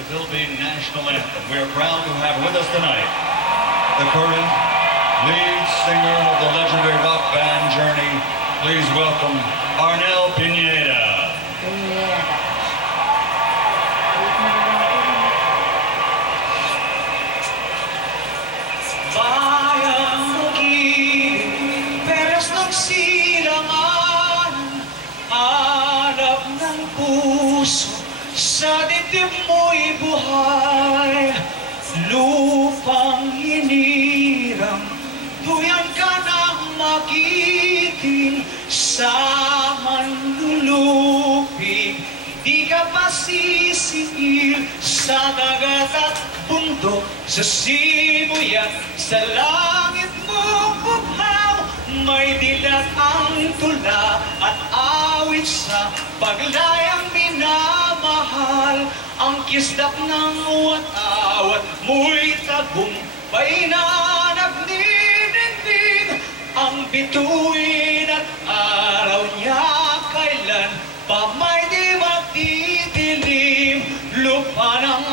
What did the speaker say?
the Philippine National Anthem. We are proud to have with us tonight the current lead singer of the legendary rock band Journey. Please welcome Arnel Pineda. Bayang magiging peres ng silangan, hanap ng puso sa dibdib mo'y buhay. Lupang hinirang, duyan ka ng magiting, sa manlulupig, di ka masisingil sa dagat at bundok, sa sibuyan, sa langit mong bughaw. May dilag ang tula at awit sa paglayang minamahal. Ang kisdak ng watawat mo'y tagumpay na nagniningning. Ang bituin at araw niya kailan pa may di magdidilim. Lupa ng